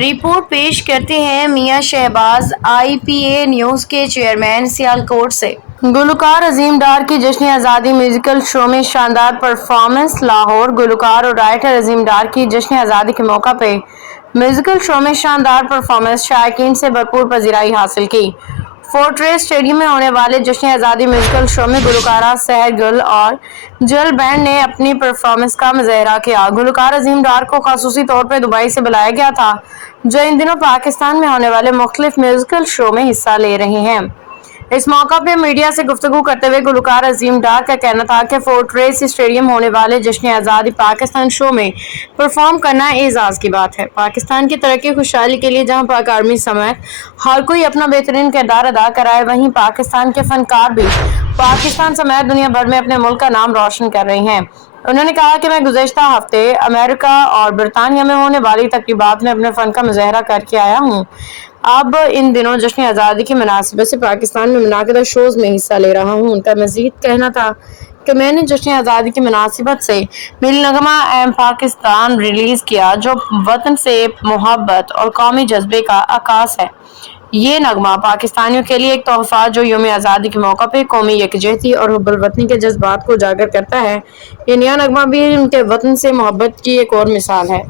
Report پیش کرتے ہیں میاں شہباز۔ آئی پی اے نیوز کے چیئرمین سیالکوٹ سے گلوکار عظیم ڈار کی جشن آزادی میوزیکل شو میں شاندار پرفارمنس۔ لاہور۔ گلوکار اور رائٹر عظیم ڈار کی جشن آزادی کے موقع پہ میوزیکل شو میں شاندار پرفارمنس شائقین سے بھرپور پذیرائی حاصل کی۔ فورٹریس اسٹیڈیم میں ہونے والے جشن آزادی میوزیکل شو میں گلوکارہ سحر گل اور جل بینڈ نے اپنی پرفارمنس کا مظاہرہ کیا۔ گلوکار عظیم ڈار کو خصوصی طور پر دبئی سے بلایا گیا تھا، جو ان دنوں پاکستان میں ہونے والے مختلف میوزیکل شو میں حصہ لے رہے ہیں۔ اس موقع پر میڈیا سے گفتگو کرتے ہوئے گلوکار عظیم ڈار کا کہنا تھا کہ فورٹریس اسٹیڈیم ہونے والے جشن آزادی پاکستان شو میں پرفارم کرنا اعزاز کی بات ہے۔ پاکستان کی ترقی خوشحالی کے لیے جہاں پاک آرمی سمیت ہر کوئی اپنا بہترین کردار ادا کر رہا ہے، وہیں پاکستان کے فنکار بھی پاکستان سمیت دنیا بھر میں اپنے ملک کا نام روشن کر رہے ہیں۔ انہوں نے کہا کہ میں گزشتہ ہفتے امریکہ اور برطانیہ میں ہونے والی تقریبات میں اپنے فن کا مظاہرہ کر کے آیا ہوں۔ اب ان دنوں جشن آزادی کی مناسبت سے پاکستان میں منعقدہ شوز میں حصہ لے رہا ہوں۔ ان کا مزید کہنا تھا کہ میں نے جشن آزادی کی مناسبت سے ملی نغمہ ایم پاکستان ریلیز کیا، جو وطن سے محبت اور قومی جذبے کا عکاس ہے۔ یہ نغمہ پاکستانیوں کے لیے ایک تحفہ جو یوم آزادی کے موقع پہ قومی یکجہتی اور حب الوطنی کے جذبات کو اجاگر کرتا ہے۔ یہ نیا نغمہ بھی ان کے وطن سے محبت کی ایک اور مثال ہے۔